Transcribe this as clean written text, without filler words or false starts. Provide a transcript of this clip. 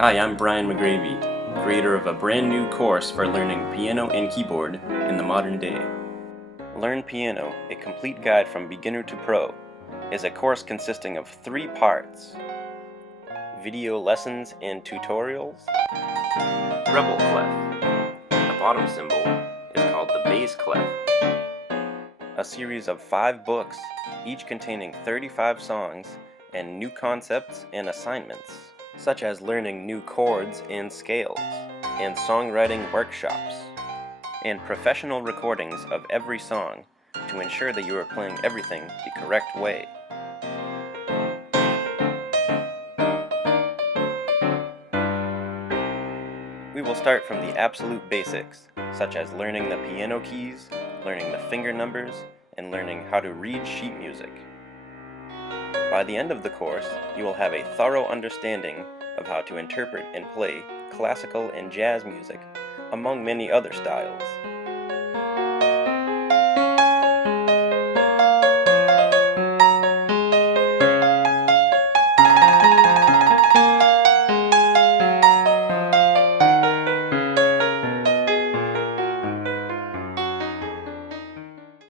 Hi, I'm Brian McGravy, creator of a brand new course for learning piano and keyboard in the modern day. Learn Piano, a complete guide from beginner to pro, is a course consisting of 3 parts: video lessons and tutorials, treble clef, the bottom symbol is called the bass clef, a series of 5 books, each containing 35 songs, and new concepts and assignments, such as learning new chords and scales, and songwriting workshops, and professional recordings of every song to ensure that you are playing everything the correct way. We will start from the absolute basics, such as learning the piano keys, learning the finger numbers, and learning how to read sheet music. By the end of the course, you will have a thorough understanding of how to interpret and play classical and jazz music, among many other styles.